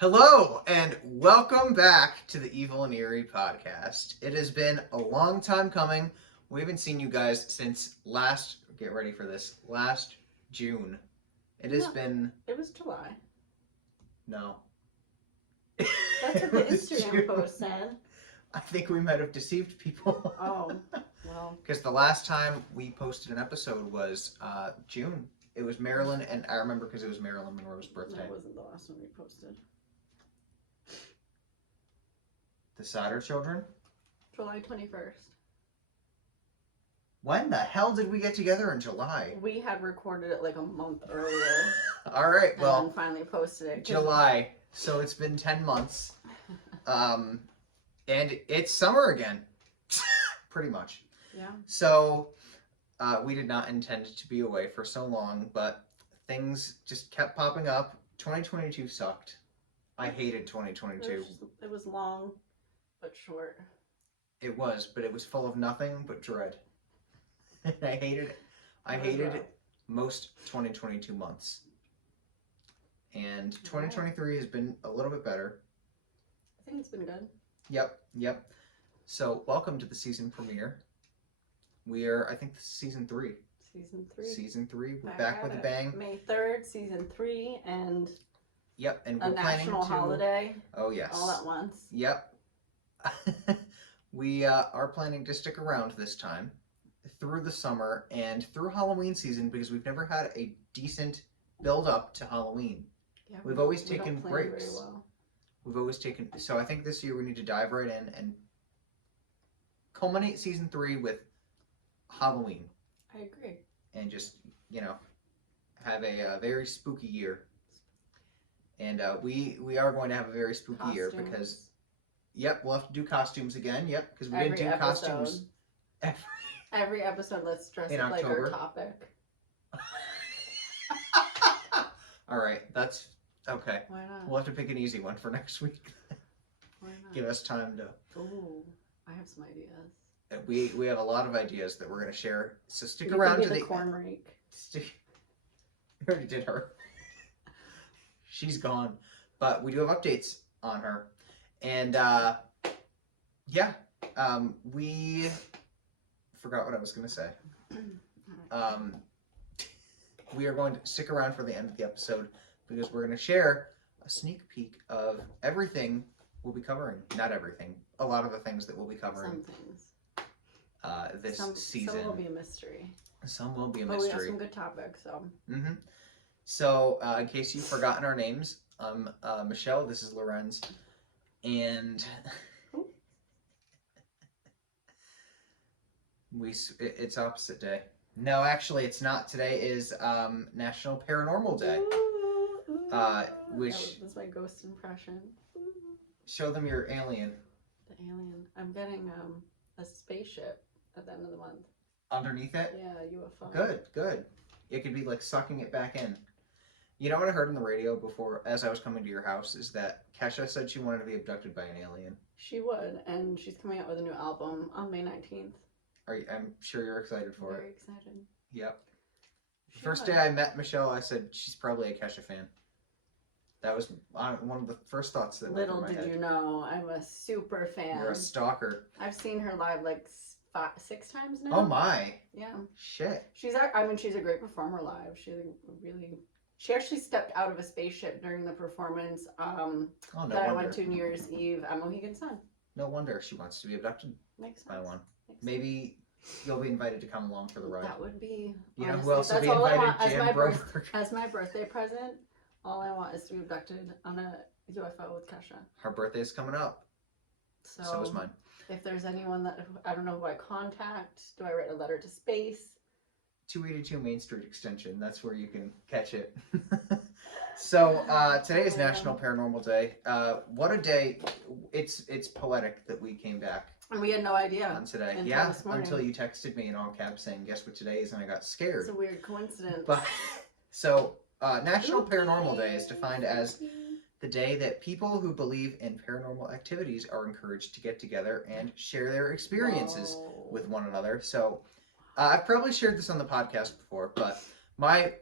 Hello, and welcome back to the Evil and Eerie podcast. It has been a long time coming. We haven't seen you guys since get ready for this, last June. It has been, It was July. no. That's what the Instagram post said. I think we might have deceived people. Oh, well. Because the last time we posted an episode was June. It was Marilyn, and I remember because it was Marilyn Monroe's birthday. That wasn't the last one we posted. The Satter Children? July 21st. When the hell did we get together in July? We had recorded it like a month earlier. All right, well. And then finally posted it. July. So it's been 10 months. And it's summer again. Pretty much. Yeah. So we did not intend to be away for so long, but things just kept popping up. 2022 sucked. I hated 2022. It was long, but short. It was, but it was full of nothing but dread. I hated most 2022 months. And 2023 has been a little bit better. I think it's been good. Yep. So, welcome to the season premiere. I think this is season 3. Season 3. We're back with a bang. May 3rd, season 3, and yep, and we're a national holiday. Oh, yes. All at once. Yep. We are planning to stick around this time through the summer and through Halloween season because we've never had a decent build up to Halloween. Yeah, we've always taken don't plan breaks. very well. We've always taken, so I think this year we need to dive right in and culminate season 3 with Halloween. I agree. And just, have a very spooky year. And we are going to have a very spooky year because, we'll have to do costumes again. Yep, because we didn't do costumes. Every episode, let's dress in up October. like our topic. All right, that's okay. Why not? We'll have to pick an easy one for next week. Why not? Give us time to. Ooh, I have some ideas. We have a lot of ideas that we're going to share. So stick You around could to be the corn rake. We already did her. She's gone, but we do have updates on her, and we forgot what I was going to say. We are going to stick around for the end of the episode because we're going to share a sneak peek of everything we'll be covering. Not everything. A lot of the things that we'll be covering. Some things. This season. Some will be a mystery. Some will be a but mystery. We have some good topics, so. Mm-hmm. So, in case you've forgotten our names, I'm Michelle. This is Lorenz, and it's opposite day. No, actually, it's not. Today is National Paranormal Day. Which that was my ghost impression. Show them your alien. The alien. I'm getting a spaceship at the end of the month. Underneath it? Yeah, UFO. Good. It could be like sucking it back in. You know what I heard on the radio before, as I was coming to your house, is that Kesha said she wanted to be abducted by an alien. She would, and she's coming out with a new album on May 19th. I'm sure you're excited for Very it. excited. Yep. The first day I met Michelle, I said she's probably a Kesha fan. That was one of the first thoughts that went through my head. Little did you know, I'm a super fan. You're a stalker. I've seen her live like 6 times now. Oh my. Yeah. Shit. She's a great performer live. She actually stepped out of a spaceship during the performance I went to New Year's Eve at Mohegan Sun. No wonder she wants to be abducted by one. Maybe you'll be invited to come along for the ride. That would be. You know who else will be invited? Jim Broberg. As my birthday present, all I want is to be abducted on a UFO with Kesha. Her birthday's coming up. So is mine. If there's anyone that I don't know who I contact, do I write a letter to space? 282 Main Street Extension. That's where you can catch it. So today is National Paranormal Day. What a day! It's poetic that we came back. And we had no idea on today. Until you texted me in all caps saying, "Guess what today is?" and I got scared. It's a weird coincidence. But so National Paranormal Day is defined as the day that people who believe in paranormal activities are encouraged to get together and share their experiences with one another. So I've probably shared this on the podcast before, but my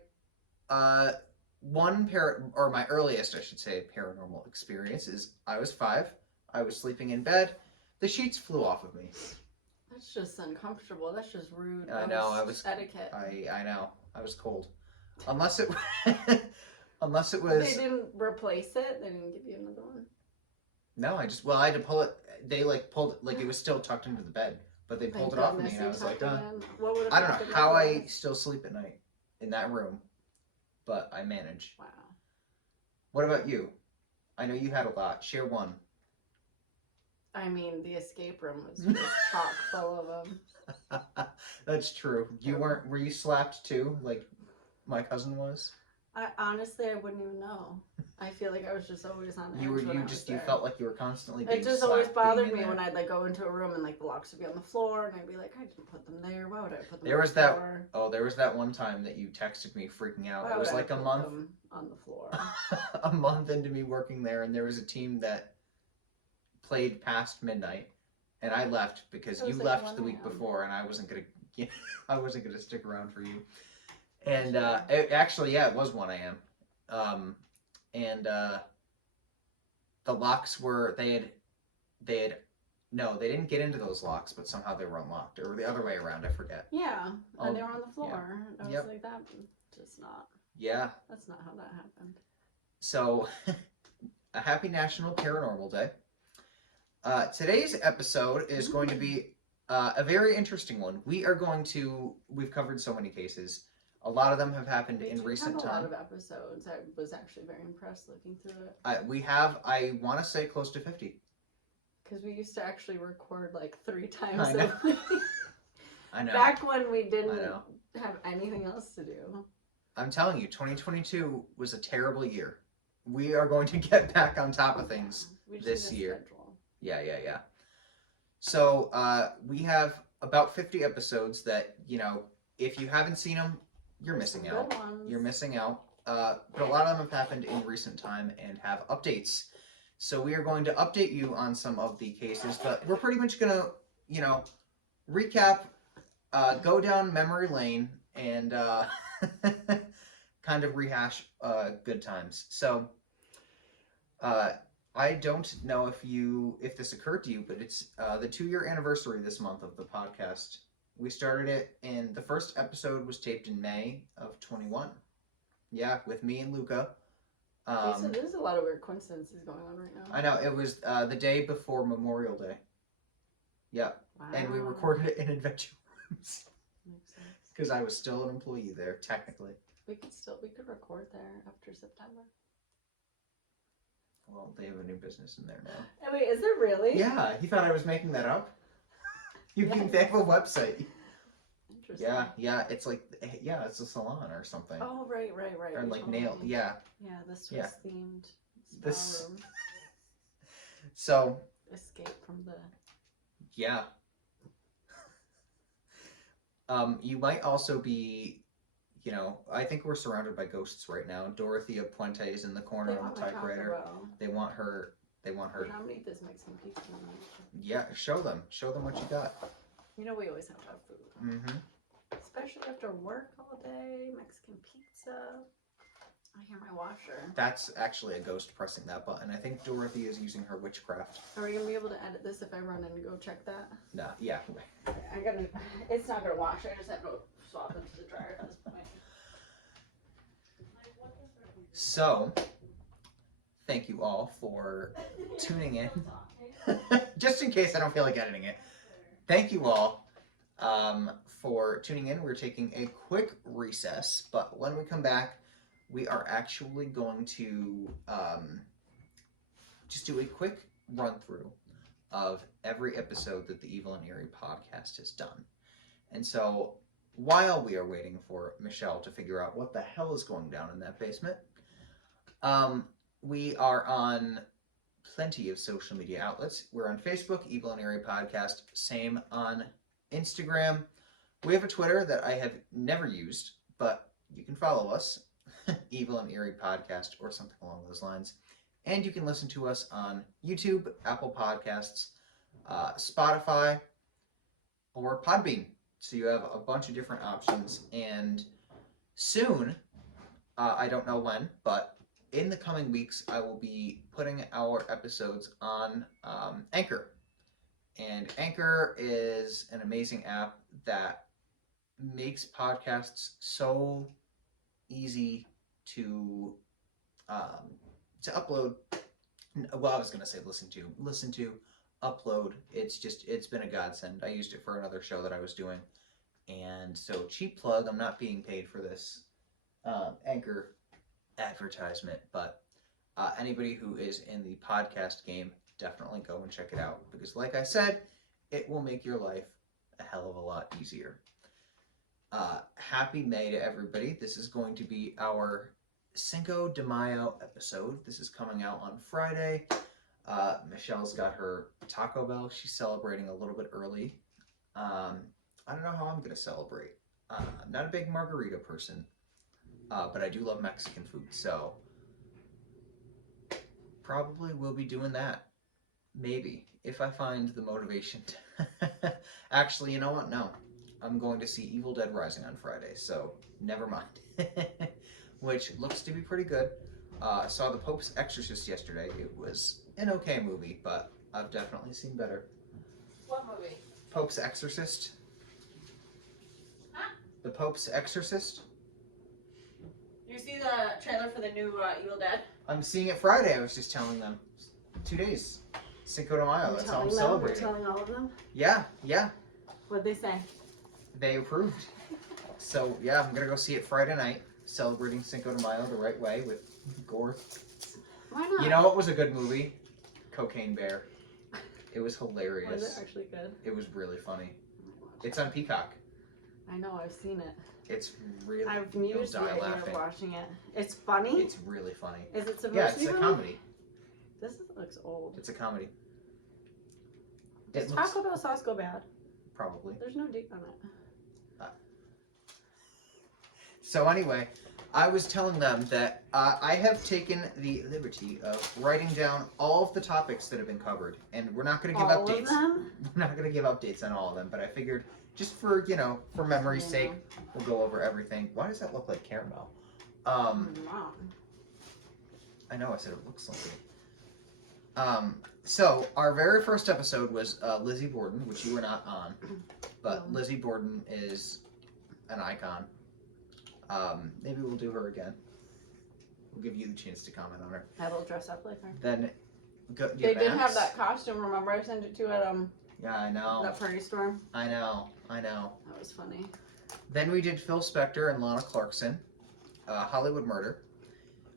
my earliest, I should say, paranormal experience is I was 5. I was sleeping in bed. The sheets flew off of me. That's just uncomfortable. That's just rude. I know. I was etiquette. I know. I was cold. Unless it unless it was. They didn't replace it. They didn't give you another one. No, I had to pull it. They pulled it it was still tucked into the bed, but they pulled it off of me, and I was like, What would I don't know how I still sleep at night in that room, but I manage. Wow. What about you? I know you had a lot. Share one. I mean, the escape room was just chock full of them. That's true. Were you slapped too, like my cousin was? Honestly, I wouldn't even know. I feel like I was just always on edge. You felt like you were constantly being It just slapped always bothered me there. when I'd go into a room and the locks would be on the floor, and I'd be like, I didn't put them there. Why would I put them? There was that one time that you texted me freaking out. It was like a month on the floor. A month into me working there, and there was a team that played past midnight, and I left because you left the week before, and I wasn't gonna stick around for you. And it was 1 a.m. And the locks were they didn't get into those locks, but somehow they were unlocked, or the other way around. I forget. Yeah, and they were on the floor. Yeah. I was like, that just not. Yeah. That's not how that happened. So, a happy National Paranormal Day. Today's episode is going to be a very interesting one. We've covered so many cases. A lot of them have happened in recent time. A lot of episodes. I was actually very impressed looking through it. I want to say close to 50. Because we used to actually record 3 times I know. a week. I know. Back when we didn't have anything else to do. I'm telling you, 2022 was a terrible year. We are going to get back on top of things this year. Schedule. Yeah. So we have about 50 episodes that, if you haven't seen them, you're missing out. You're missing out. But a lot of them have happened in recent time and have updates. So we are going to update you on some of the cases, but we're pretty much going to, recap, go down memory lane, and kind of rehash good times. So I don't know if this occurred to you, but it's the 2-year anniversary this month of the podcast. We started it, and the first episode was taped in May of 21. Yeah, with me and Luca. There's a lot of weird coincidences going on right now. I know, it was the day before Memorial Day. Yep. Wow. And we recorded it in Adventure Rooms. Makes sense. Because I was still an employee there, technically. We could record there after September. Well, they have a new business in there now. Wait, is there really? Yeah, he thought I was making that up. They have a website. Interesting. Yeah, it's it's a salon or something. Oh, right. Or nail, yeah. Yeah, this was themed spa room. So. Escape from the. Yeah. You might also be, I think we're surrounded by ghosts right now. Dorothea Puente is in the corner on the typewriter. They want her. How many of this Mexican pizza? Yeah, show them what you got. We always have to have food. Mm-hmm. Especially after work all day, Mexican pizza. I hear my washer. That's actually a ghost pressing that button. I think Dorothy is using her witchcraft. Are we gonna be able to edit this if I run in and go check that? No, yeah. It's not gonna wash. I just have to swap it to the dryer at this point. So, thank you all for tuning in. Just in case I don't feel like editing it. Thank you all for tuning in. We're taking a quick recess, but when we come back, we are actually going to just do a quick run through of every episode that the Evil and Eerie podcast has done. And so while we are waiting for Michelle to figure out what the hell is going down in that basement, we are on plenty of social media outlets. We're on Facebook, Evil and Eerie Podcast. Same on Instagram. We have a Twitter that I have never used, but you can follow us, Evil and Eerie Podcast, or something along those lines. And you can listen to us on YouTube, Apple Podcasts, Spotify, or Podbean. So you have a bunch of different options. And soon, I don't know when, but in the coming weeks, I will be putting our episodes on Anchor. And Anchor is an amazing app that makes podcasts so easy to um, upload. Well, I was gonna say listen to, upload. It's been a godsend. I used it for another show that I was doing, and so cheap plug. I'm not being paid for this Anchor advertisement, but anybody who is in the podcast game, definitely go and check it out because, like I said, it will make your life a hell of a lot easier. Happy May to everybody. This is going to be our Cinco de Mayo episode. This is coming out on Friday. Michelle's got her Taco Bell. She's celebrating a little bit early. I don't know how I'm going to celebrate. I'm not a big margarita person, but I do love Mexican food, so probably will be doing that. Maybe, if I find the motivation. Actually, you know what? No. I'm going to see Evil Dead Rising on Friday, so never mind. Which looks to be pretty good. I saw The Pope's Exorcist yesterday. It was an okay movie, but I've definitely seen better. What movie? Pope's Exorcist. Huh? The Pope's Exorcist. You see the trailer for the new Evil Dead? I'm seeing it Friday. I was just telling them. 2 days. Cinco de Mayo. That's how I'm celebrating. You're telling all of them? Yeah. What'd they say? They approved. So, yeah, I'm going to go see it Friday night, celebrating Cinco de Mayo the right way with gore. Why not? You know what was a good movie? Cocaine Bear. It was hilarious. Was it actually good? It was really funny. It's on Peacock. I know, I've seen it. It's really, I've you'll mused the die idea laughing. of watching it. It's funny? It's really funny. Is it supposed Yeah, to it's be a funny? comedy. Looks old. It's a comedy. Does Taco Bell sauce go bad? Probably. There's no date on it. So anyway, I was telling them that I have taken the liberty of writing down all of the topics that have been covered, and we're not going to give All updates. of them? We're not going to give updates on all of them, but I figured just for for memory's sake, we'll go over everything. Why does that look like caramel? Wow. I know I said it looks like it. So our very first episode was Lizzie Borden, which you were not on, but Lizzie Borden is an icon. Maybe we'll do her again. We'll give you the chance to comment on her. I will dress up like her. Then, They did have that costume. Remember, I sent it to at Yeah, I know. that party storm. I know. That was funny. Then we did Phil Spector and Lana Clarkson, Hollywood Murder.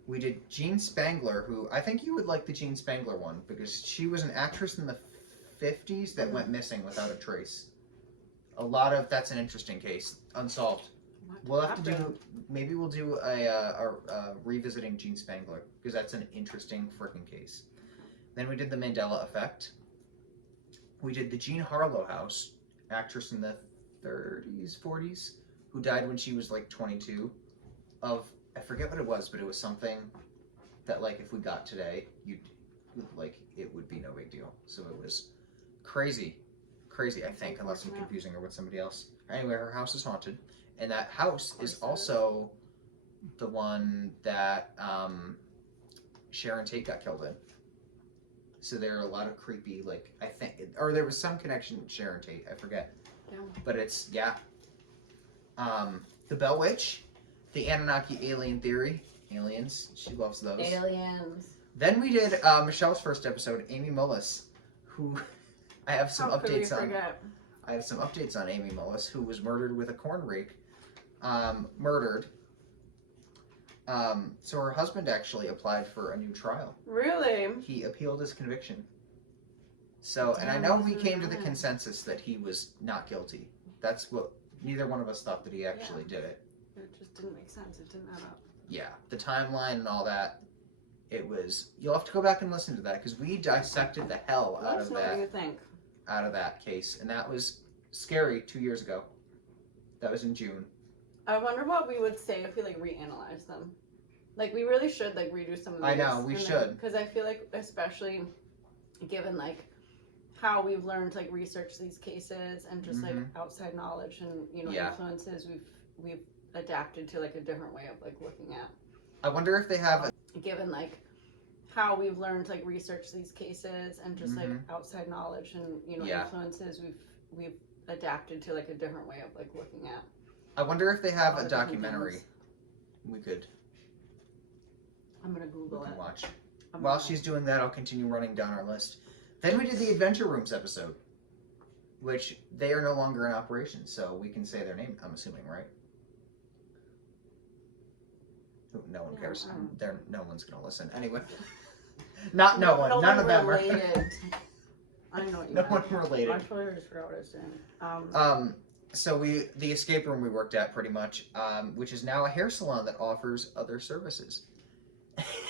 We did Jean Spangler, who I think you would like the Jean Spangler one because she was an actress in the 50s that went missing without a trace. That's an interesting case, unsolved. We'll have to do. Maybe we'll do a revisiting Jean Spangler because that's an interesting freaking case. Then we did the Mandela Effect. We did the Jean Harlow House, actress in the 30s, 40s, who died when she was like 22. I forget what it was, but it was something that like if we got today, it would be no big deal. So it was crazy, I think, unless I'm confusing her with somebody else. Anyway, her house is haunted. And that house is also the one that Sharon Tate got killed in. So there are a lot of creepy, or there was some connection to Sharon Tate, I forget. Yeah. But it's, The Bell Witch, the Anunnaki alien theory, aliens, she loves those. Aliens. Then we did Michelle's first episode, Amy Mullis, who I have some updates on. I have some updates on Amy Mullis, who was murdered with a corn rake. So her husband actually applied for a new trial. Really? He appealed his conviction. So, and I know we came to the consensus that he was not guilty. That's what, neither one of us thought that he actually did it. It just didn't make sense. It didn't add up. Yeah, the timeline and all that, you'll have to go back and listen to that because we dissected the hell out of that. What do you think? Out of that case, and that was scary 2 years ago. That was in June. I wonder what we would say if we reanalyze them. We really should redo some of these. I know we should because I feel especially given how we've learned to research these cases and just outside knowledge and influences, we've adapted to a different way of looking at I wonder if they have given like how we've learned to like research these cases and just like outside knowledge and influences, we've adapted to like a different way of like looking at. I wonder if they have a documentary we could. I'm gonna Google it. Watch. While she's doing that, I'll continue running down our list. Then we did the Adventure Rooms episode, which they are no longer in operation, so we can say their name, I'm assuming, right? No one cares. No one's going to listen. Anyway. Not no one. None of them related. I know what you mean. No one related. I totally just forgot what I was saying. So the escape room we worked at pretty much, which is now a hair salon that offers other services.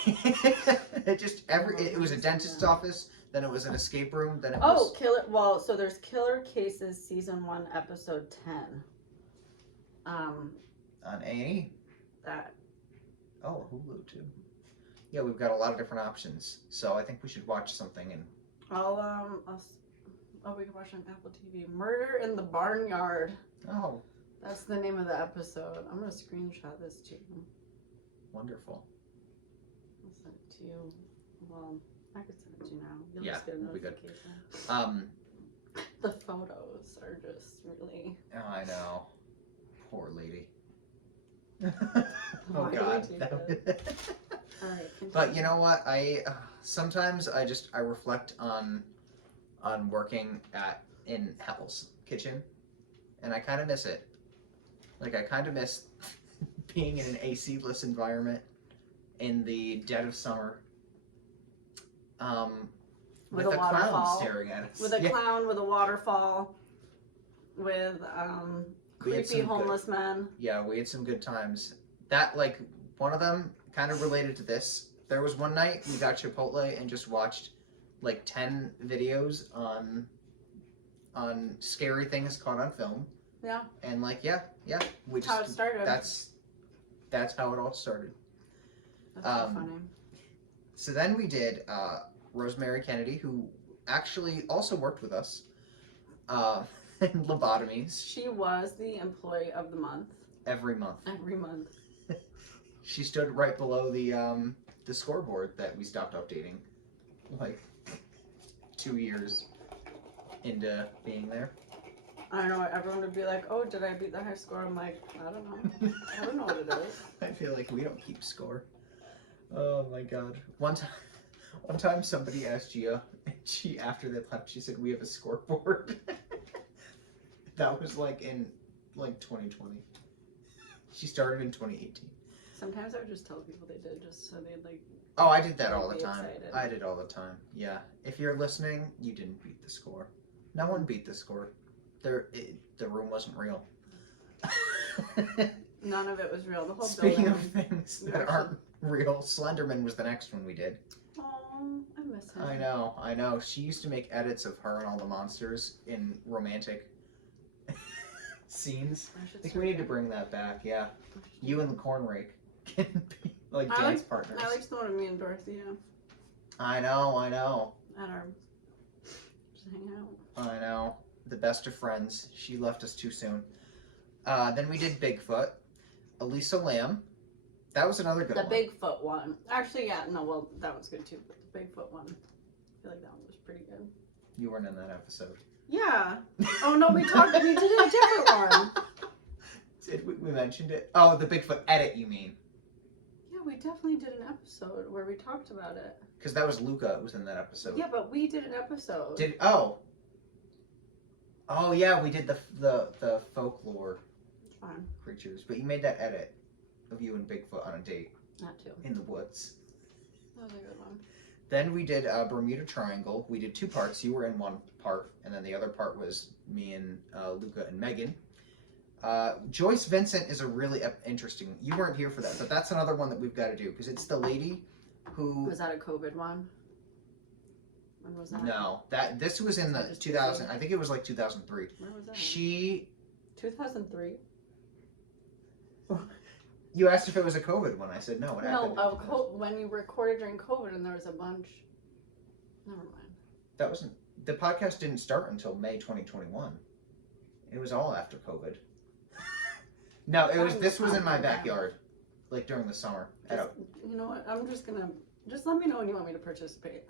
It was a dentist's office, then it was an escape room, then it was... so there's Killer Cases Season 1, Episode 10. On A&E? That. Oh, Hulu too. Yeah, we've got a lot of different options, so I think we should watch something and... we can watch on Apple TV. Murder in the Barnyard. Oh. That's the name of the episode. I'm gonna screenshot this to you. Wonderful. I'll send it to you. Well, I could send it to you now. You'll just get a notification. The photos are just really... Oh, I know. Poor lady. Oh God. But you know what? Sometimes I reflect on working in Hell's kitchen, and I kind of miss it. Like I kind of miss being in an AC-less environment in the dead of summer. With a clown staring at us. With a clown, with a waterfall, with creepy homeless men. Yeah, we had some good times. That, like, one of them kind of related to this. There was one night we got Chipotle and just watched like 10 videos on scary things caught on film. Yeah. And like we just how it started. That's how it all started. That's so funny. So then we did Rosemary Kennedy, who actually also worked with us in lobotomies. She was the employee of the month. Every month. Every month. She stood right below the scoreboard that we stopped updating, like 2 years into being there. I know, everyone would be like, oh, did I beat the high score? I'm like, I don't know. I don't know what it is. I feel like we don't keep score. Oh my God. One time somebody asked Gia, and after they left, she said, we have a scoreboard. That was like in 2020. She started in 2018. Sometimes I would just tell people they did just so they'd like... Oh, I did that all the time. Excited. I did all the time. Yeah. If you're listening, you didn't beat the score. No one beat the score. The room wasn't real. None of it was real. The whole Speaking building. of things that aren't real, Slenderman was the next one we did. Oh, I miss him. I know. She used to make edits of her and all the monsters in romantic scenes. I think we need to bring that back, yeah. You and the corn rake can be like dance partners. I like the one of me and Dorothea. I know. At our... just hang out. I know. The best of friends. She left us too soon. Then we did Bigfoot. Elisa Lamb. That was another good one. The Bigfoot one. Actually, yeah, no, well, that was good too, but the Bigfoot one, I feel like that one was pretty good. You weren't in that episode. Yeah. Oh, no, we did a different one. We mentioned it? Oh, the Bigfoot edit, you mean? Yeah, we definitely did an episode where we talked about it. Because that was Luca was in that episode. Yeah, but we did an episode. Oh yeah, we did the folklore Fun. creatures. But you made that edit of you and Bigfoot on a date. Not too. In the woods. That was a good one. Then we did Bermuda Triangle. We did 2 parts. You were in one part, and then the other part was me and Luca and Megan. Joyce Vincent is a really interesting... You weren't here for that, but that's another one that we've got to do, because it's the lady who... Was that a COVID one? When was that? No, this was in the 2000... I think it was like 2003. Where was that? 2003? You asked if it was a COVID one. I said no. It happened. When you recorded during COVID and there was a bunch. Never mind. That wasn't... The podcast didn't start until May 2021. It was all after COVID. No, it was. This was in my backyard. like during the summer. You know what? I'm just gonna let me know when you want me to participate.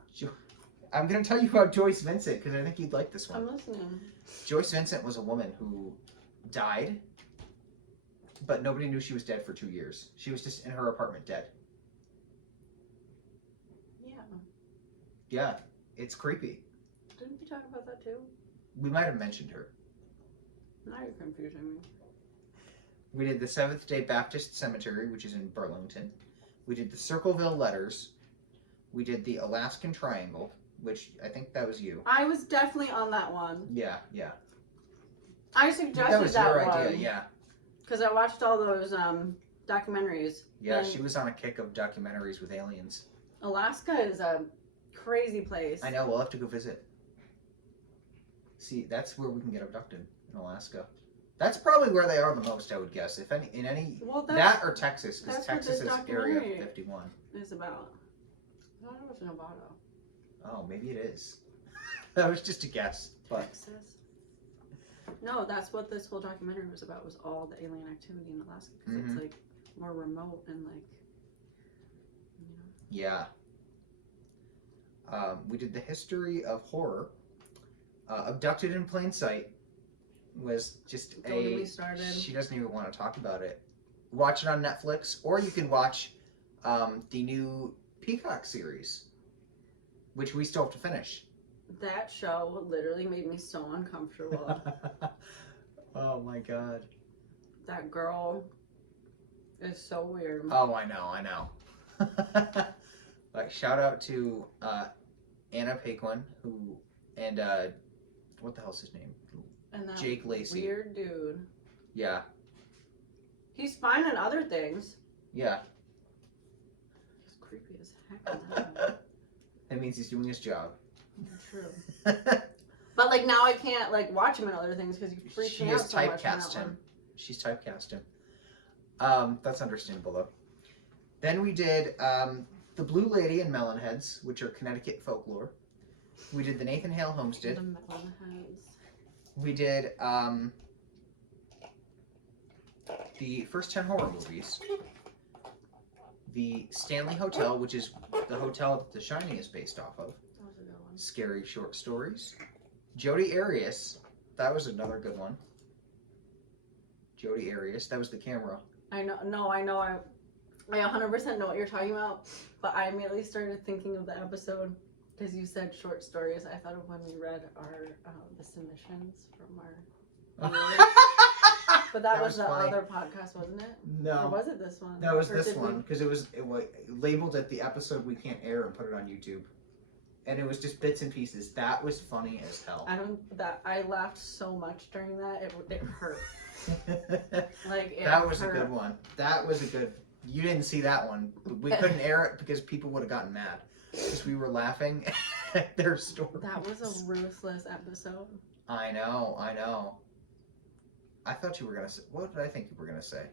I'm gonna tell you about Joyce Vincent because I think you'd like this one. I'm listening. Joyce Vincent was a woman who died, but nobody knew she was dead for 2 years. She was just in her apartment dead. Yeah. Yeah, it's creepy. Didn't we talk about that too? We might have mentioned her. Now you're confusing me. We did the Seventh-day Baptist Cemetery, which is in Burlington. We did the Circleville Letters. We did the Alaskan Triangle, which I think that was you. I was definitely on that one. Yeah. I suggested that was your one. idea, yeah. Because I watched all those documentaries. Yeah, she was on a kick of documentaries with aliens. Alaska is a crazy place. I know, we'll have to go visit. See, that's where we can get abducted, in Alaska. That's probably where they are the most, I would guess. If any, in any, that or Texas, because Texas is Area 51. Is about. I don't know if it's Nevada. Oh, maybe it is. That was just a guess. But. Texas. No, that's what this whole documentary was about. Was all the alien activity in Alaska because it's like more remote and like. You know. Yeah. We did the history of horror. Abducted in Plain Sight was just she doesn't even want to talk about it. Watch it on Netflix, or you can watch the new Peacock series, which we still have to finish. That show literally made me so uncomfortable. Oh my god. That girl is so weird. Oh, I know. Like, shout out to Anna Paquin, who, and what the hell's his name? And that Jake Lacey. Weird dude. Yeah. He's fine in other things. Yeah. He's creepy as heck. That means he's doing his job. True. But like now I can't like watch him in other things because you freak me out so much. She's typecast him. That's understandable though. Then we did the Blue Lady and Melonheads, which are Connecticut folklore. We did the Nathan Hale Homestead. The Melonheads. We did the first 10 horror movies. The Stanley Hotel, which is the hotel that The Shining is based off of. That was a good one. Scary short stories. Jodi Arias, that was another good one. Jodi Arias, that was the camera. I know. I 100% know what you're talking about, but I immediately started thinking of the episode because you said short stories. I thought of when we read our the submissions from our. But that was the funny. Other podcast, wasn't it? No. Or was it this one? No, it was this one because it was labeled at the episode we can't air and put it on YouTube, and it was just bits and pieces. That was funny as hell. I laughed so much during that it hurt. That was a good one. That was a good. You didn't see that one. We couldn't air it because people would have gotten mad because we were laughing at their stories. That was a ruthless episode. I know. I thought you were gonna say. What did I think you were gonna say?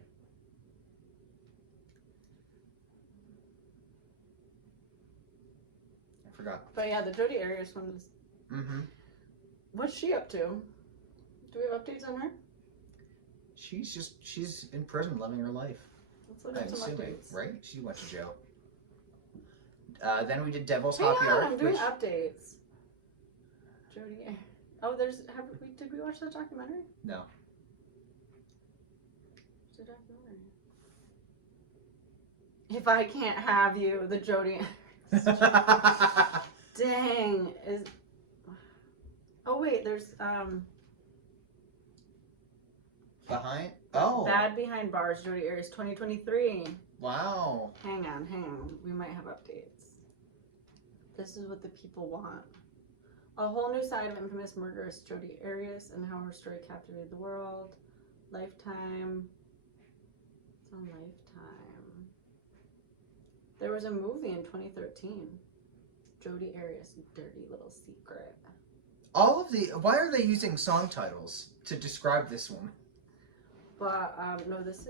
I forgot. But yeah, the Jodi Arias one is. Mm-hmm. What's she up to? Do we have updates on her? She's in prison living her life. Let's look at some updates. Right? She went to jail. Then we did Devil's Hang Hop on, Yard. I'm doing updates. Jodi Arias. Oh, did we watch that documentary? No. It's a documentary. If I Can't Have You, the Jodi Arias. Dang. Oh wait, there's Behind? Oh. Bad Behind Bars, Jodi Arias, 2023. Wow. Hang on. We might have updates. This is what the people want. A whole new side of infamous murderess Jodi Arias and how her story captivated the world. Lifetime. It's on Lifetime. There was a movie in 2013. Jodi Arias' Dirty Little Secret. Why are they using song titles to describe this one? But no, this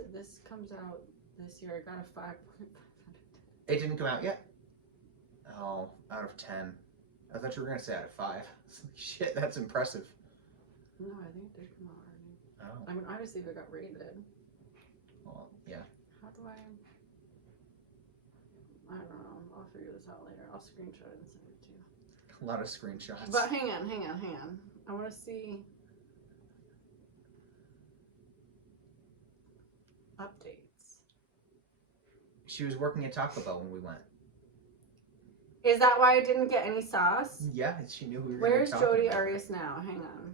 comes out this year. I got a 5.5. It didn't come out yet? Oh, out of 10. I thought you were gonna say out of 5. Shit, that's impressive. No, I think it did come out already. Oh. I mean, obviously, if it got rated. Well, yeah. How do I? I don't know. I'll figure this out later. I'll screenshot it and send it to you. A lot of screenshots. But hang on. I want to see updates. She was working at Taco Bell when we went. Is that why I didn't get any sauce? Yeah, she knew we were. Where's Jodi Arias now? Hang on.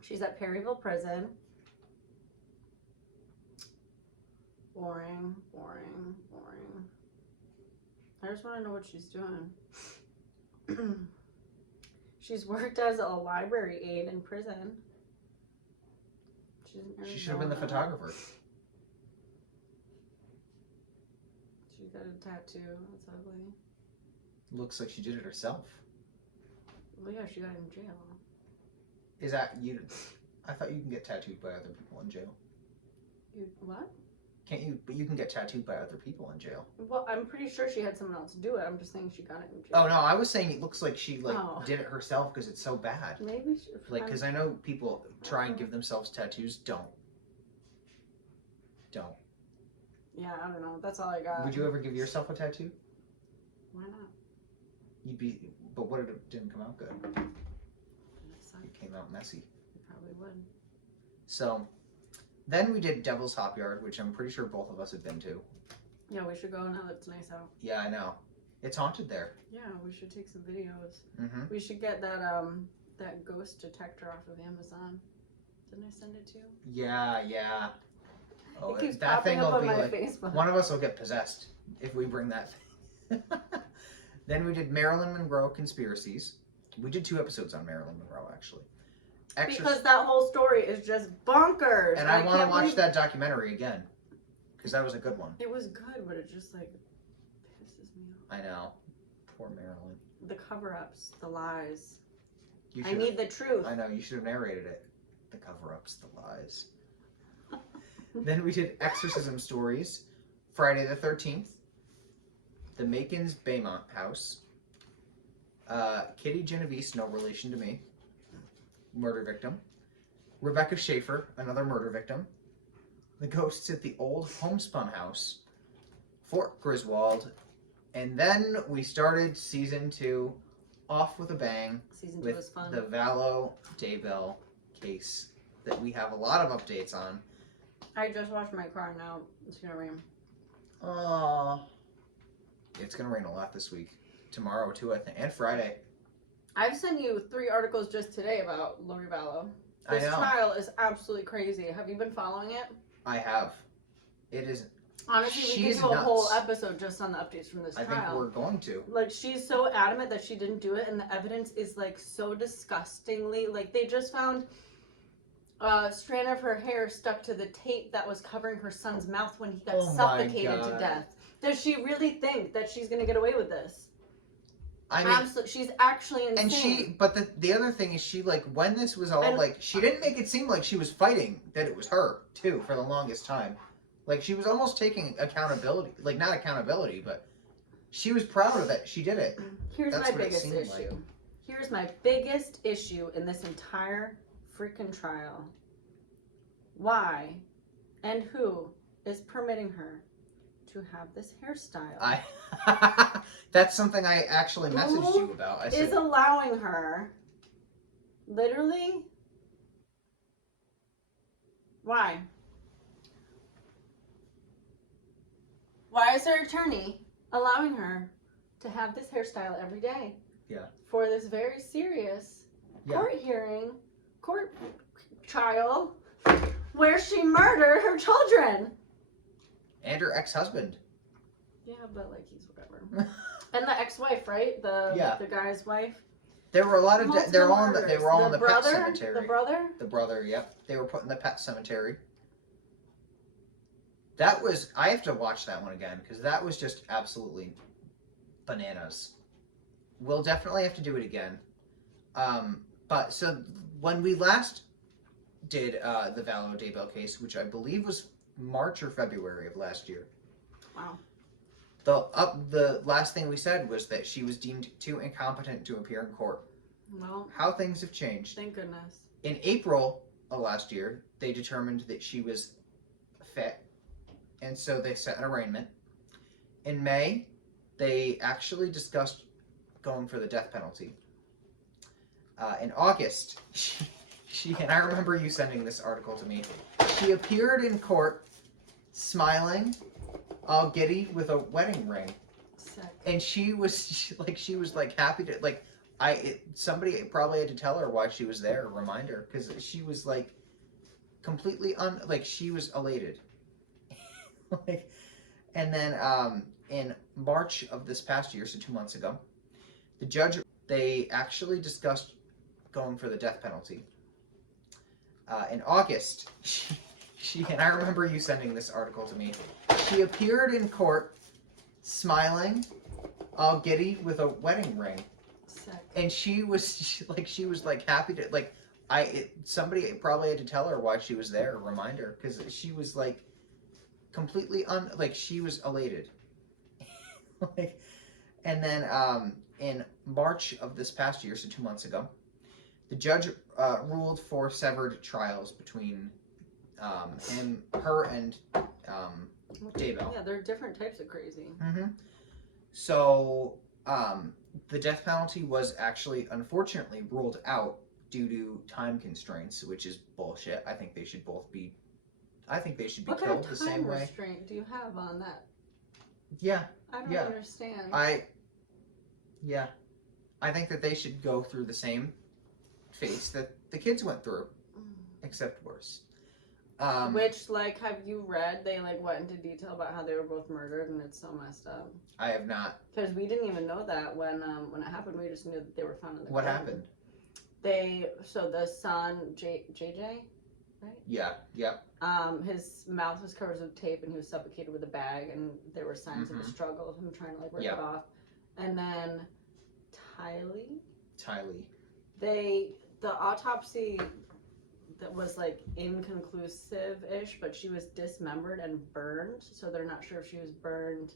She's at Perryville Prison. Boring. I just want to know what she's doing. She's worked as a library aide in prison. She should have been the photographer. She got a tattoo. That's ugly. Looks like she did it herself. Well, yeah, she got in jail. Is that you? I thought you can get tattooed by other people in jail. You what? Can't you? But you can get tattooed by other people in jail. Well, I'm pretty sure she had someone else do it. I'm just saying she got it in jail. Oh no, I was saying it looks like she did it herself because it's so bad. Maybe she. Because I know people try and give themselves tattoos. Don't. Yeah, I don't know. That's all I got. Would you ever give yourself a tattoo? Why not? You'd be. But what if it didn't come out good? It It came out messy. probably would. So, then we did Devil's Hop Yard, which I'm pretty sure both of us have been to. Yeah, we should go now that it's nice out. Yeah, I know. It's haunted there. Yeah, we should take some videos. Mm-hmm. We should get that that ghost detector off of Amazon. Didn't I send it to you? Yeah. Oh, it keeps that popping thing up will on be my like Facebook. one of us will get possessed if we bring that thing. Then we did Marilyn Monroe conspiracies. We did 2 episodes on Marilyn Monroe actually. Because that whole story is just bonkers. And I want to watch that documentary again because that was a good one. It was good, but it just like pisses me off. I know. Poor Marilyn. The cover-ups, the lies. You I need the truth. I know. You should have narrated it. The cover-ups, the lies. Then we did exorcism stories. Friday the 13th. The Macon's Baymont House. Kitty Genovese, no relation to me. Murder victim. Rebecca Schaefer, another murder victim. The Ghosts at the Old Homespun House. Fort Griswold. And then we started season 2 off with a bang. Season 2 with was fun. the Vallow Daybell case that we have a lot of updates on. I just washed my car and now it's gonna rain. It's gonna rain a lot this week. Tomorrow too, I think, and Friday. I've sent you 3 articles just today about Lori Vallow. I This know. trial is absolutely crazy. Have you been following it? I have. It is. Honestly, we She's could do a whole nuts. episode just on the updates from this I trial. think we're going to. Like, she's so adamant that she didn't do it, and the evidence is like so disgustingly like they just found a strand of her hair stuck to the tape that was covering her son's mouth when he got Oh my suffocated to God. death. Does she really think that she's gonna get away with this? I mean, Absolutely, she's actually insane. but the other thing is she when this was all she didn't make it seem like she was fighting that it was her too for the longest time. Like she was almost taking accountability, not accountability, but she was proud of it. She did it. Here's That's my what it biggest seemed issue. like. Here's my biggest issue in this entire freaking trial. Why and who is permitting her to have this hairstyle? That's something I actually messaged you about. I Is said, allowing her literally? Why? Why is her attorney allowing her to have this hairstyle every day? Yeah. For this very serious court hearing, court trial, where she murdered her children. and her ex-husband. Yeah, but he's whatever. And the ex-wife, right? The guy's wife. There were a lot of they were all in the pet brother, cemetery. The brother. The brother, yep. They were put in the pet cemetery. That was I have to watch that one again because that was just absolutely bananas. We'll definitely have to do it again. But so when we last did the Vallow Daybell case, which I believe was March or February of last year. Wow. The last thing we said was that she was deemed too incompetent to appear in court. Well, How things have changed. thank goodness. In April of last year, they determined that she was fit, and so they set an arraignment. In May, they actually discussed going for the death penalty. In August, she and I remember you sending this article to me. She appeared in court, smiling, all giddy with a wedding ring, Sick. and she was happy to somebody probably had to tell her why she was there, remind her, because she was like completely she was elated. And then in March of this past year, so 2 months ago, the judge, they actually discussed going for the death penalty. In August, she and I remember you sending this article to me. She appeared in court, smiling, all giddy with a wedding ring, Sick. and she was happy to somebody probably had to tell her why she was there, remind her, because she was like completely she was elated. And then in March of this past year, so 2 months ago, the judge ruled for severed trials between her and Daybell. Yeah, there are different types of crazy. Mm-hmm. So the death penalty was actually, unfortunately, ruled out due to time constraints, which is bullshit. I think they should both be. I think they should be What killed kind of the same time way. restraint do you have on that? Yeah. I don't Yeah. understand. I think that they should go through the same face that the kids went through, except worse. Which, have you read? They went into detail about how they were both murdered, and it's so messed up. I have not. Because we didn't even know that when it happened. We just knew that they were found in the What garden. happened? So the son, JJ, right? Yeah. His mouth was covered with tape, and he was suffocated with a bag, and there were signs of a struggle of him trying to rip it off. And then Tylee. The autopsy that was inconclusive-ish, but she was dismembered and burned, so they're not sure if she was burned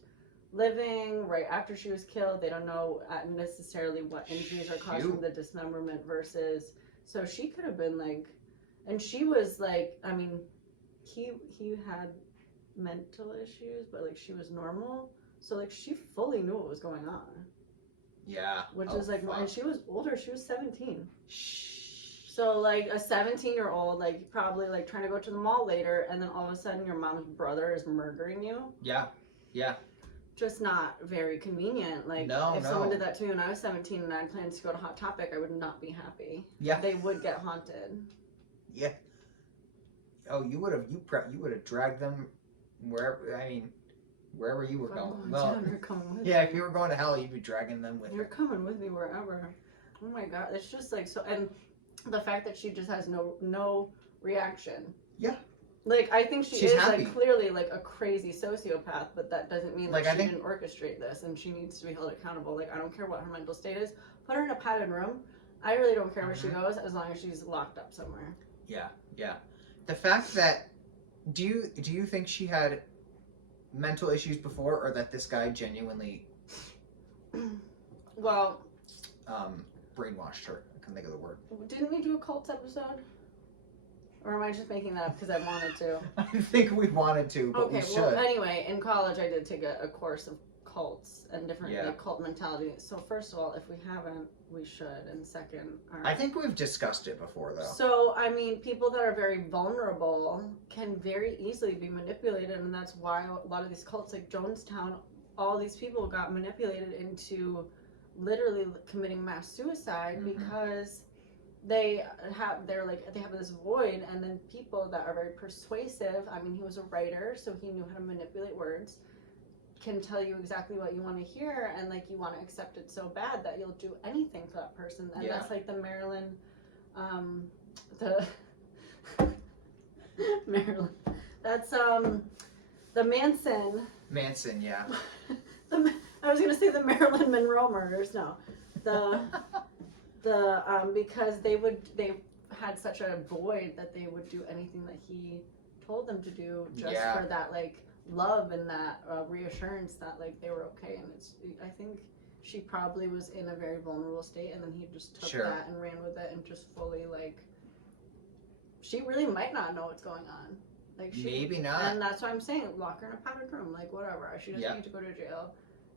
living right after she was killed. They don't know necessarily what injuries are caused from the dismemberment versus, so she could have been and she was he had mental issues, but she was normal, so she fully knew what was going on. Yeah. Which is and she was older, she was 17. So a 17-year-old, probably trying to go to the mall later, and then all of a sudden your mom's brother is murdering you. Yeah. Just not very convenient. If someone did that to me when I was 17 and I had plans to go to Hot Topic, I would not be happy. Yeah. They would get haunted. Yeah. Oh, you would have dragged them wherever. I mean, wherever you were going. Well, you're coming with yeah, me. if you were going to hell, you'd be dragging them with you. You're coming with me wherever. Oh my god, it's just so, and the fact that she just has no reaction. Yeah. I think she's is happy. Clearly a crazy sociopath, but that doesn't mean she didn't orchestrate this, and she needs to be held accountable. I don't care what her mental state is. Put her in a padded room. I really don't care where she goes, as long as she's locked up somewhere. Yeah. The fact that do you think she had mental issues before, or that this guy genuinely brainwashed her? I can think of the word. Didn't we do a cults episode? Or am I just making that up because I wanted to? I think we wanted to, but we should. Well, anyway, in college I did take a course of cults and different cult mentality. So first of all, if we haven't, we should. And second, I think we've discussed it before, though. So, people that are very vulnerable can very easily be manipulated, and that's why a lot of these cults, like Jonestown, all these people got manipulated into literally committing mass suicide because they have this void, and then people that are very persuasive. He was a writer, so he knew how to manipulate words. Can tell you exactly what you want to hear, and you want to accept it so bad that you'll do anything for that person. And that's the Maryland, Maryland. That's the Manson. Yeah. I was gonna say the Marilyn Monroe murders. No, because they had such a void that they would do anything that he told them to do just for that love and that reassurance that they were okay. And I think she probably was in a very vulnerable state, and then he just took that and ran with it and just fully she really might not know what's going on. Maybe not. And that's why I'm saying lock her in a padded room, whatever. She doesn't need to go to jail.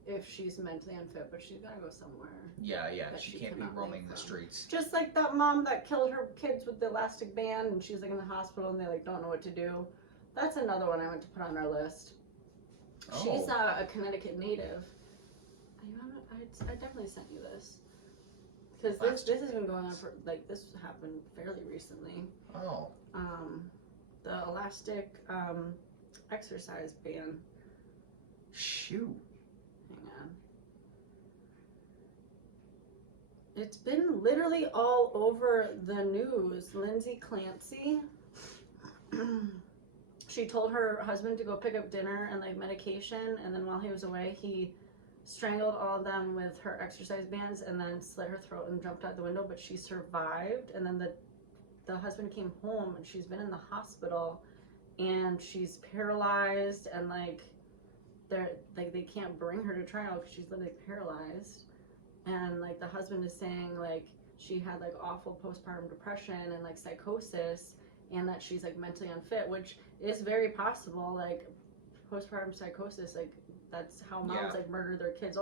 if she's mentally unfit, but she's gotta go somewhere. Yeah, that she she can't be cannot roaming leave the from. streets. Just like that mom that killed her kids with the elastic band, and she's like in the hospital, and they like don't know what to do. That's another one I want to put on our list. Oh. She's a Connecticut native. I definitely sent you this. Because this has been going on for, like, this happened fairly recently. Oh. The elastic exercise ban. Shoot. Hang on. It's been literally all over the news. Lindsay Clancy. She told her husband to go pick up dinner and like medication, and then while he was away, he strangled all of them with her exercise bands and then slit her throat and jumped out the window, but she survived. And then the husband came home, and she's been in the hospital, and she's paralyzed, and like they can't bring her to trial because she's literally paralyzed. And like the husband is saying like she had like awful postpartum depression and like psychosis, and that she's like mentally unfit, which is very possible. Like postpartum psychosis, like that's how moms like murder their kids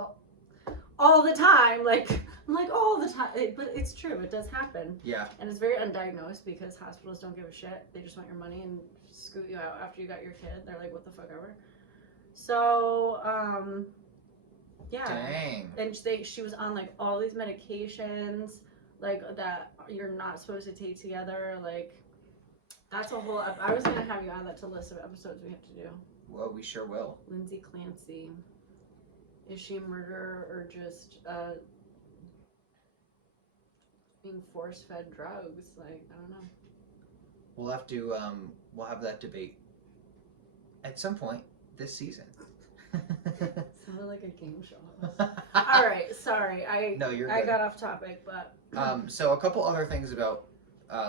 all the time. Like I'm like all the time, but it's true. It does happen. Yeah. And it's very undiagnosed because hospitals don't give a shit. They just want your money and scoot you out after you got your kid. They're like, what the fuck ever. So yeah. Dang. And she was on like all these medications like that you're not supposed to take together. Like that's a whole. I was gonna have you add that to the list of episodes we have to do. Well, we sure will. Lindsay Clancy. Is she a murderer or just being force-fed drugs? Like, I don't know. We'll have to we'll have that debate at some point this season. Sounded like a game show. All right, sorry. No, you're I good. got off topic, but So a couple other things about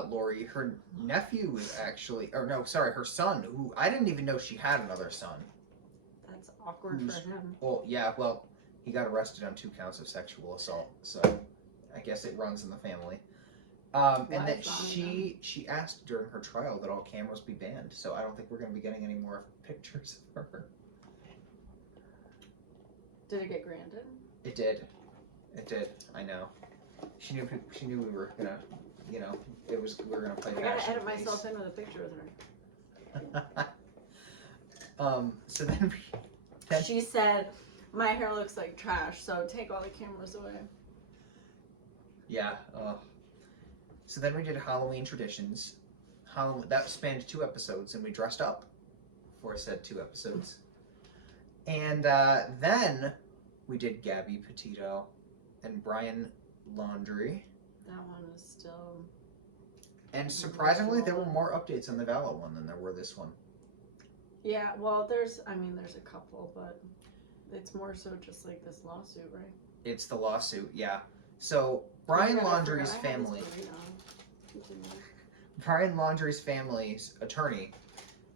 Lori. Her nephew was actually, or no, sorry, her son, who I didn't even know she had another son. that's awkward for him. Well, yeah, well, he got arrested on 2 counts of sexual assault, so I guess it runs in the family. And then she asked during her trial that all cameras be banned, so I don't think we're going to be getting any more pictures of her. Did it get granted? It did. It did. I know. She knew we were gonna, you know, we were gonna play. I gotta fashion edit police. myself in with a picture with her. So then She said, "My hair looks like trash, so take all the cameras away." Yeah. So then we did Halloween traditions. That spanned 2 episodes, and we dressed up for said 2 episodes. And then we did Gabby Petito and Brian Laundrie. That one is still. And surprisingly, there were more updates on the Vallow one than there were this one. Yeah, well, there's a couple, but it's more so just like this lawsuit, right? It's the lawsuit, yeah. So Brian Laundrie's family. Brian Laundrie's family's attorney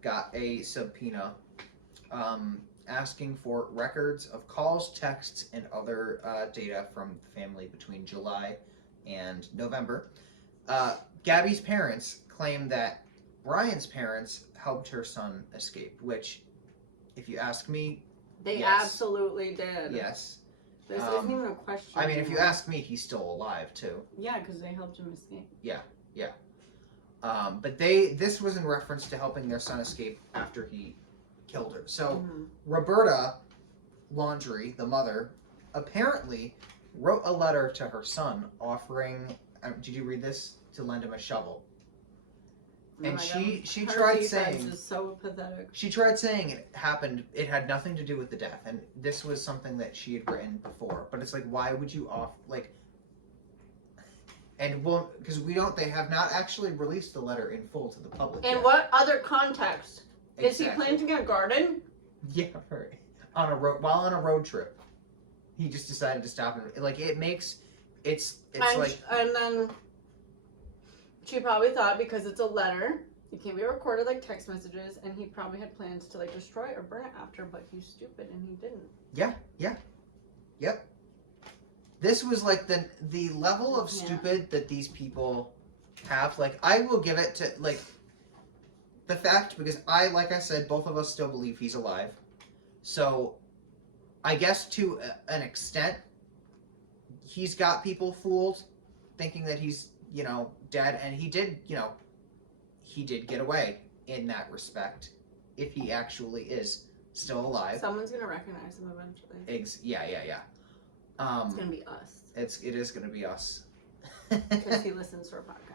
got a subpoena asking for records of calls, texts, and other data from the family between July and November. Gabby's parents claim that Brian's parents helped her son escape, which, if you ask me, they yes. absolutely did. Yes. This isn't even a question. I mean, if you ask me, he's still alive, too. Yeah, because they helped him escape. Yeah. But this was in reference to helping their son escape after he killed her. So Roberta Laundrie, the mother, apparently wrote a letter to her son offering. Did you read this? To lend him a shovel. And she tried saying. Is so pathetic. She tried saying it happened. It had nothing to do with the death, and this was something that she had written before. But it's like, why would you And well, because they have not actually released the letter in full to the public. In yet. what other context? Exactly. Is he planting a garden? Yeah, right. While on a road trip, he just decided to stop and it's and then she probably thought because it's a letter, it can't be recorded like text messages, and he probably had plans to like destroy or burn it after, but he's stupid and he didn't. Yep. This was like the level of stupid that these people have. Like, I will give it to the fact, because like I said, both of us still believe he's alive. So I guess to an extent, he's got people fooled, thinking that he's, dead, and he did, he did get away in that respect, if he actually is still alive. Someone's gonna recognize him eventually. Yeah. It's gonna be us. It is gonna be us. Because he listens to our podcast.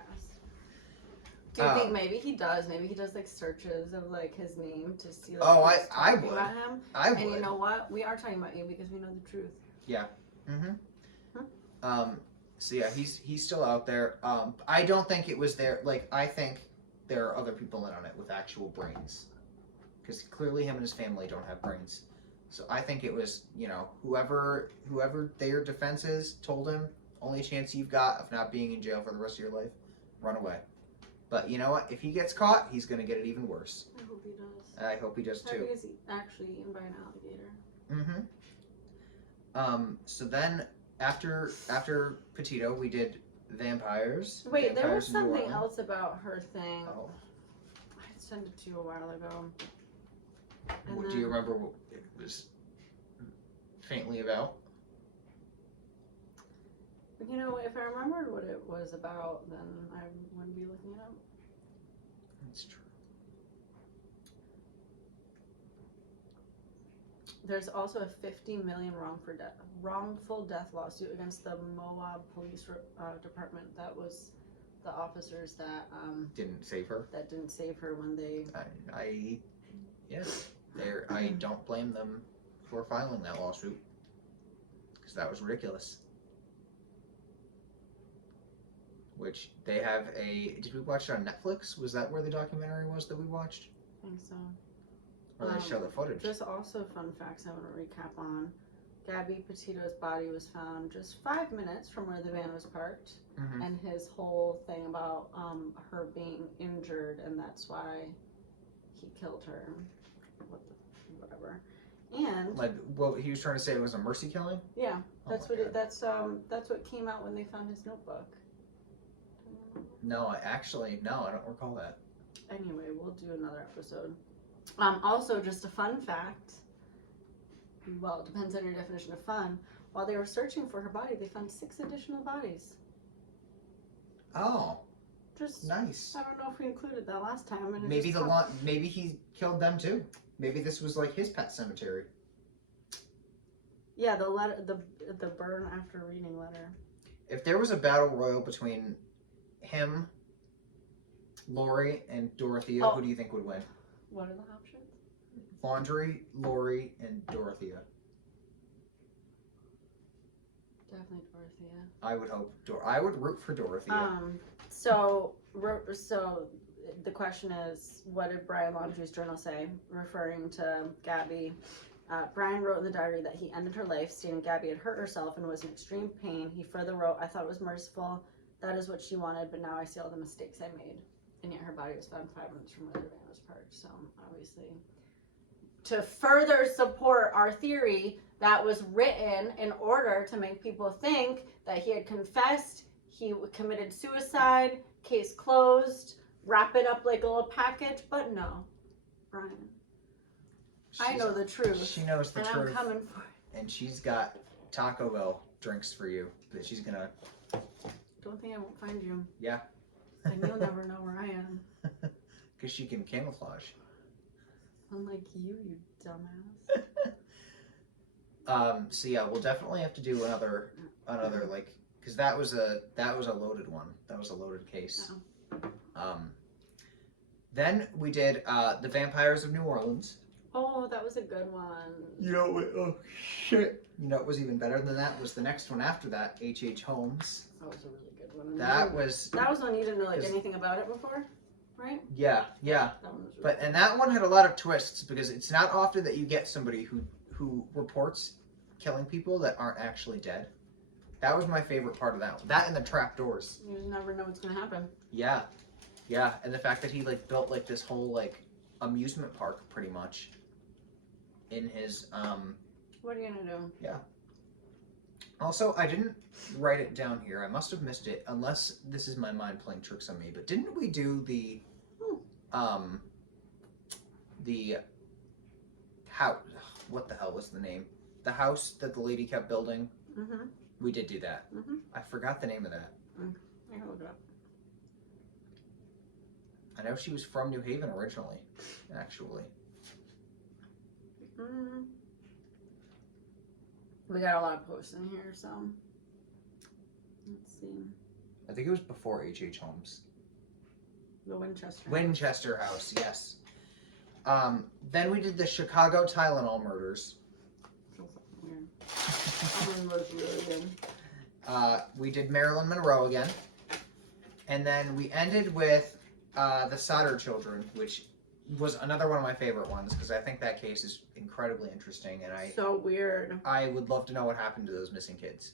Do you think maybe he does? Maybe he does like searches of like his name to see like I would. about him. I would. And you know what? We are talking about you because we know the truth. Yeah. So yeah, he's still out there. I don't think it was there. Like, I think there are other people in on it with actual brains, because clearly him and his family don't have brains. So I think it was, whoever their defense is told him, only chance you've got of not being in jail for the rest of your life, run away. But you know what? If he gets caught, he's gonna get it even worse. I hope he does. I hope he does too. He is actually eaten by an alligator. So then after Petito, we did vampires. Wait, there was Vampires in New something Orleans. else about her thing. Oh. I sent it to you a while ago. Do you remember what it was faintly about? You know, if I remembered what it was about, then I wouldn't be looking it up. That's true. There's also a $50 million wrongful death lawsuit against the Moab Police Department. That was the officers that Didn't save her. that didn't save her when they. I don't blame them for filing that lawsuit, because that was ridiculous. Which they have a. Did we watch it on Netflix? Was that where the documentary was that we watched? I think so. Or they show the footage? Just also fun facts I want to recap on. Gabby Petito's body was found just 5 minutes from where the van was parked, and his whole thing about her being injured, and that's why he killed her. Whatever. And Like, what he was trying to say, it was a mercy killing? yeah, that's Oh my God. that's what came out when they found his notebook. No, I don't recall that. Anyway, we'll do another episode. Also, just a fun fact. Well, it depends on your definition of fun. While they were searching for her body, they found 6 additional bodies. Oh, Just nice. I don't know if we included that last time. And Maybe he killed them too. Maybe this was like his pet cemetery. Yeah, the letter, the burn after reading letter. If there was a battle royal between him, Lori, and Dorothea, who do you think would win? What are the options? Laundry, Lori, and Dorothea. Definitely Dorothea. I would hope. I would root for Dorothea. So the question is, what did Brian Laundrie's journal say, referring to Gabby? Brian wrote in the diary that he ended her life, stating Gabby had hurt herself and was in extreme pain. He further wrote, "I thought it was merciful. That is what she wanted, but now I see all the mistakes I made." And yet her body was found 5 minutes from where the van was parked. So obviously, to further support our theory, that was written in order to make people think that he had confessed, he committed suicide, case closed, wrap it up like a little package. But no, Brian, I know the truth. She knows the and truth. I'm coming for it. And she's got Taco Bell drinks for you that she's gonna. Don't think I won't find you. Yeah. And you'll never know where I am. Because she can camouflage. Unlike you dumbass. So yeah, we'll definitely have to do another like, because that was a loaded one. That was a loaded case. Then we did the Vampires of New Orleans. Oh, that was a good one. Oh shit. You know what was even better than that was the next one after that, H.H. Holmes. That was a really good one. That was one you didn't know like anything about it before, right? yeah. That one was really But and that one had a lot of twists, because it's not often that you get somebody who reports killing people that aren't actually dead. That was my favorite part of that one. That and the trapdoors. You just never know what's gonna happen. Yeah, and the fact that he like built like this whole like amusement park pretty much in his What are you gonna do? Yeah. Also, I didn't write it down here. I must have missed it, unless this is my mind playing tricks on me. But didn't we do the how? What the hell was the name? the house that the lady kept building. Mm-hmm. We did do that. Mm-hmm. I forgot the name of that. I can look it up. I know she was from New Haven originally, actually. Mm. We got a lot of posts in here, so let's see. I think it was before H.H. Holmes. The Winchester. Winchester House, yes. Then we did the Chicago Tylenol murders. That's fucking weird. That one was really good. We did Marilyn Monroe again. And then we ended with the Solder Children, which was another one of my favorite ones because I think that case is incredibly interesting, and So weird. I would love to know what happened to those missing kids.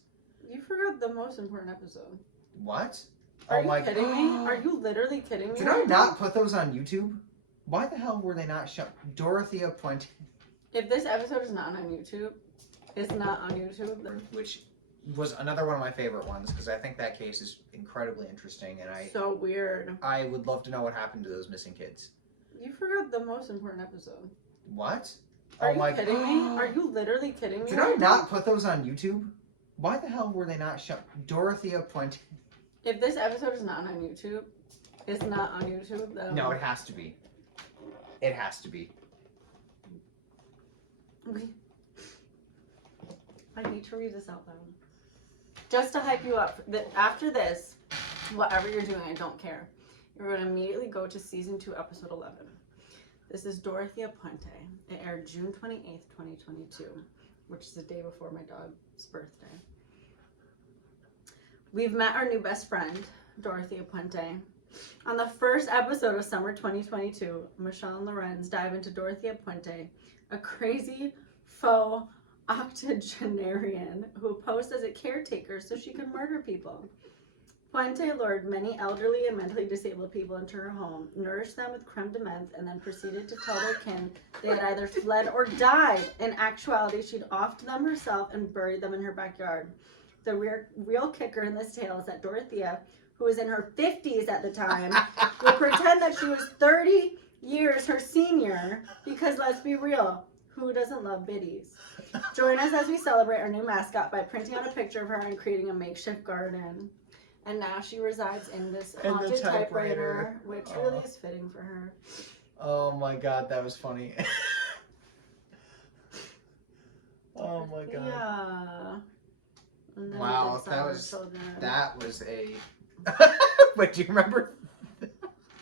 You forgot the most important episode. What? Are you kidding me? Are you literally kidding me? Did I not put those on YouTube? Why the hell were they not shown? Dorothea Puente. If this episode is not on YouTube, it's not on YouTube. Which was another one of my favorite ones because I think that case is incredibly interesting, and So weird. I would love to know what happened to those missing kids. You forgot the most important episode. What? Are you kidding me? Are you literally kidding me? Did I not put those on YouTube? Why the hell were they not shown? Dorothea Puente. If this episode is not on YouTube, it's not on YouTube. Though. No, it has to be. It has to be. Okay. I need to read this out loud. Just to hype you up. After this, whatever you're doing, I don't care. You're going to immediately go to season 2, episode 11. This is Dorothea Puente. It aired June 28th, 2022, which is the day before my dog's birthday. We've met our new best friend, Dorothea Puente. On the first episode of summer 2022, Michelle and Lorenz dive into Dorothea Puente, a crazy faux octogenarian who posed as a caretaker so she could murder people. Puente lured many elderly and mentally disabled people into her home, nourished them with creme de menthe, and then proceeded to tell their kin they had either fled or died. In actuality, she'd offed them herself and buried them in her backyard. The real kicker in this tale is that Dorothea, who was in her 50s at the time, would pretend that she was 30 years her senior, because let's be real, who doesn't love biddies? Join us as we celebrate our new mascot by printing out a picture of her and creating a makeshift garden. And now she resides in this haunted typewriter, which really is fitting for her. Oh my god, that was funny. Oh my god. Yeah. Wow, that was a. Wait, do you remember?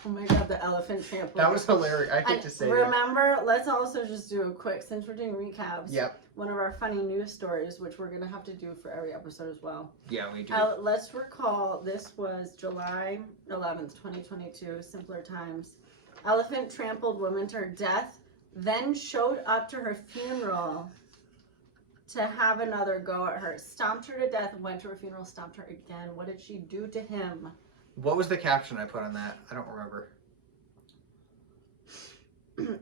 Oh my god, the elephant trample. That was hilarious. I get to say remember, let's also just do a quick, since we're doing recaps. Yep. One of our funny news stories, which we're going to have to do for every episode as well. Yeah, we do. Let's recall, this was July 11th, 2022, simpler times. Elephant trampled woman to her death, then showed up to her funeral to have another go at her. Stomped her to death, went to her funeral, stomped her again. What did she do to him? What was the caption I put on that? I don't remember.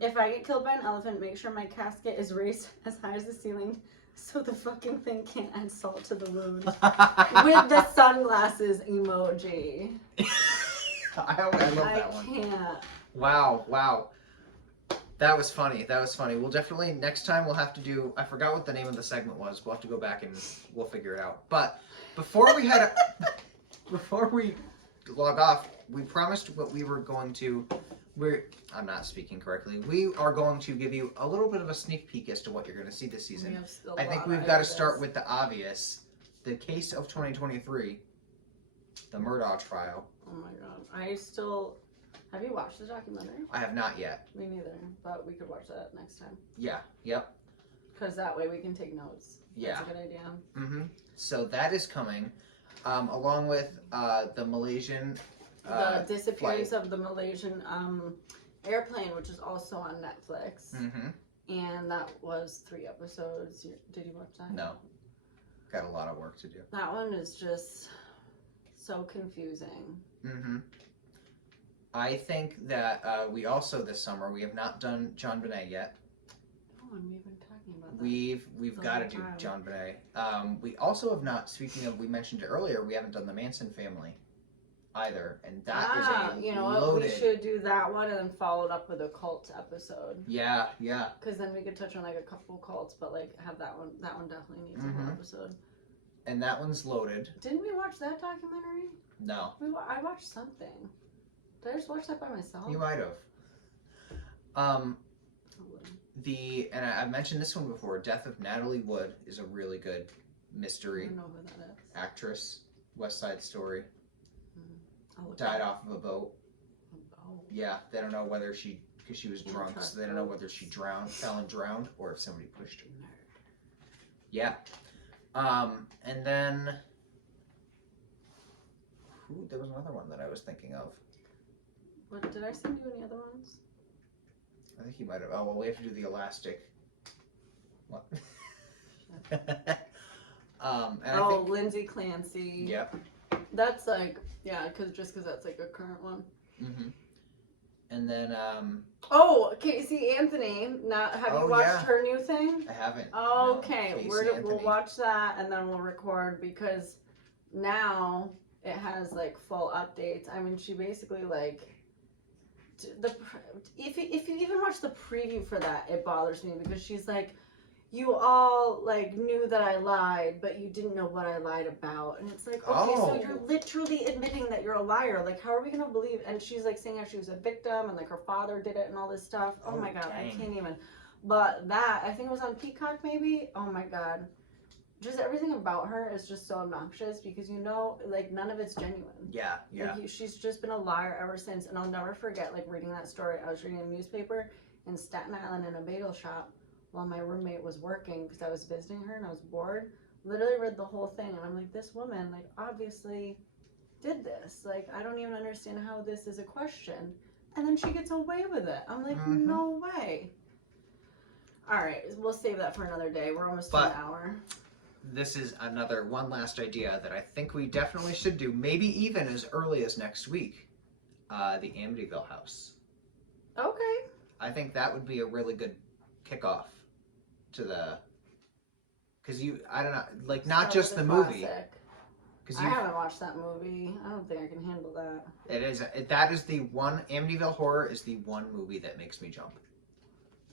If I get killed by an elephant, make sure my casket is raised as high as the ceiling so the fucking thing can't add salt to the wound. With the sunglasses emoji. I love that one. I can't. Wow. That was funny. We'll definitely, next time we'll have to do, I forgot what the name of the segment was. We'll have to go back and we'll figure it out. But before we log off, we promised what we were going to, I'm not speaking correctly. We are going to give you a little bit of a sneak peek as to what you're going to see this season. I think we've got to start with the obvious. The case of 2023, the Murdaugh trial. Oh my god. Have you watched the documentary? I have not yet. Me neither, but we could watch that next time. Yeah, yep. Because that way we can take notes. Yeah. That's a good idea. Mm-hmm. So that is coming, along with the Malaysian the disappearance of the Malaysian airplane, which is also on Netflix. Mm-hmm. And that was 3 episodes. Did you watch that? No. Got a lot of work to do. That one is just so confusing. Mm-hmm. I think that we also this summer, we have not done John Bonet yet. Oh, and we've been talking about that. We've got to do John Bonet. We also have not, speaking of, we mentioned it earlier, we haven't done the Manson family. either, and that is a you know what? loaded. We should do that one and then follow it up with a cult episode. Yeah. Because then we could touch on like a couple cults, but like have that one. That one definitely needs a whole episode. And that one's loaded. Didn't we watch that documentary? No. I watched something. Did I just watch that by myself? You might have. And I've mentioned this one before. Death of Natalie Wood is a really good mystery. I don't know who that is. Actress, West Side Story. Oh, Died off of a boat. Oh. Yeah, they don't know whether because she was drunk, so they don't know whether she fell and drowned, or if somebody pushed her. Yeah. And then, there was another one that I was thinking of. What, did I send you any other ones? I think you might have. Oh, well, we have to do the elastic. What? And I think, Lindsay Clancy. Yep. That's like, yeah, because that's like a current one. Mm-hmm. And then, Oh, Casey Anthony. Now, have you watched her new thing? I haven't. Okay, No, we'll watch that and then we'll record, because now it has like full updates. I mean, she basically like if you even watch the preview for that, it bothers me, because she's like, you all like knew that I lied, but you didn't know what I lied about. And it's like, okay, so you're literally admitting that you're a liar. Like, how are we gonna believe? And she's like saying how she was a victim and like her father did it and all this stuff. Oh my god, dang. I can't even. But that, I think it was on Peacock maybe. Oh my god, just everything about her is just so obnoxious, because like none of it's genuine. Yeah. Like, she's just been a liar ever since. And I'll never forget like reading that story. I was reading a newspaper in Staten Island in a bagel shop while my roommate was working, because I was visiting her and I was bored. Literally read the whole thing, and I'm like, this woman like obviously did this. Like, I don't even understand how this is a question. And then she gets away with it. I'm like, no way. All right, we'll save that for another day. We're almost to an hour. This is one last idea that I think we definitely should do, maybe even as early as next week. The Amityville house. Okay. I think that would be a really good kickoff to because I don't know, like, not just the movie. I haven't watched that movie. I don't think I can handle that. That is the one, Amityville Horror is the one movie that makes me jump.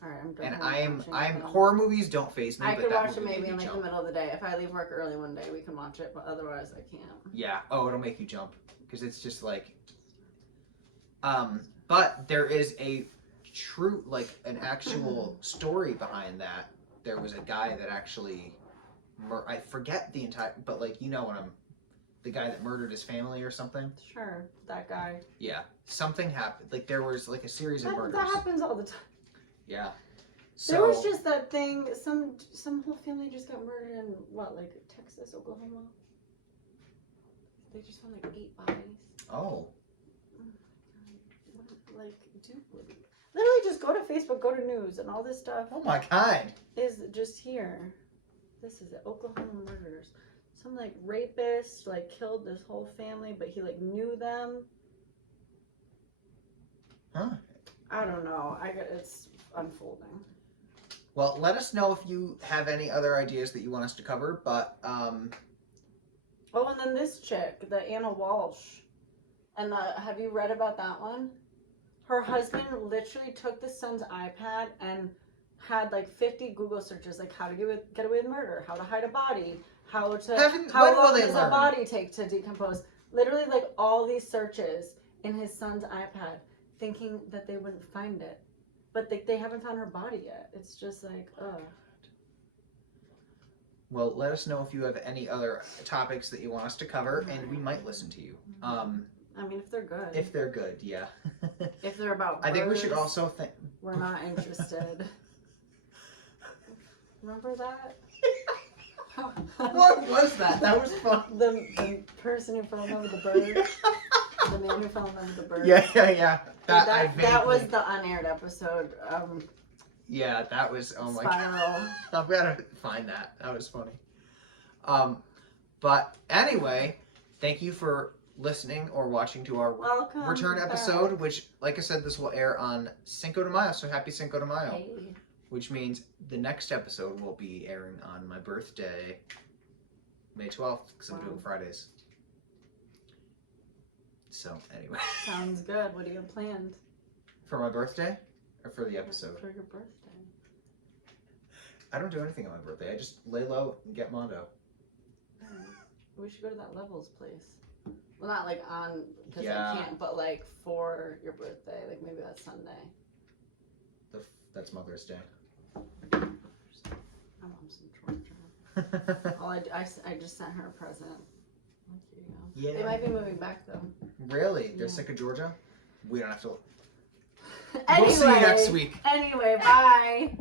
All right, I'm definitely I'm horror movies don't faze me. I could watch it maybe in like the middle of the day. If I leave work early one day, we can watch it, but otherwise I can't. Yeah. Oh, it'll make you jump, because it's just like, but there is a true, like, an actual story behind that. There was a guy that actually, I forget the entire, but like, the guy that murdered his family or something. Sure, that guy. Yeah, something happened. Like, there was like a series of murders. That happens all the time. Yeah. So, there was just that thing. Some whole family just got murdered in like Texas, Oklahoma. They just found like 8 bodies. Oh. Like, dude. Literally just go to Facebook, go to news, and all this stuff. Oh my god. Is just here. This is it. Oklahoma murders. Some like rapist like killed this whole family, but he like knew them. Huh. I don't know. It's unfolding. Well, let us know if you have any other ideas that you want us to cover, but Oh, and then this chick, the Anna Walsh. And have you read about that one? Her husband literally took the son's iPad and had like 50 Google searches, like how to get away with murder, how to hide a body, how long does a body take to decompose. Literally like all these searches in his son's iPad, thinking that they wouldn't find it. But they haven't found her body yet. It's just like, ugh. Well, let us know if you have any other topics that you want us to cover, and we might listen to you. I mean, if they're good. If they're good, yeah. If they're about birds, I think we should also think. We're not interested. Remember that? What was that? That was fun. The person who fell in love with the bird. The man who fell in love with the bird. Yeah. That was the unaired episode. Yeah, that was, oh my god. I've got to find that. That was funny. But anyway, thank you for listening or watching to our return episode, which, like I said, this will air on Cinco de Mayo, so happy Cinco de Mayo. Hey. Which means the next episode will be airing on my birthday, May 12th, because I'm doing Fridays. So anyway. Sounds good. What do you have planned? For my birthday? Or for the episode? For your birthday. I don't do anything on my birthday. I just lay low and get Mondo. We should go to that Levels place. Well, not like on, because Yeah. I can't, but like for your birthday. Like maybe that's Sunday. That's Mother's Day. My mom's in Georgia. Oh, I just sent her a present. Like, here you go. Yeah. They might be moving back though. Really? They're Yeah. sick of Georgia? We don't have to. Anyway, We'll see you next week. Anyway, bye.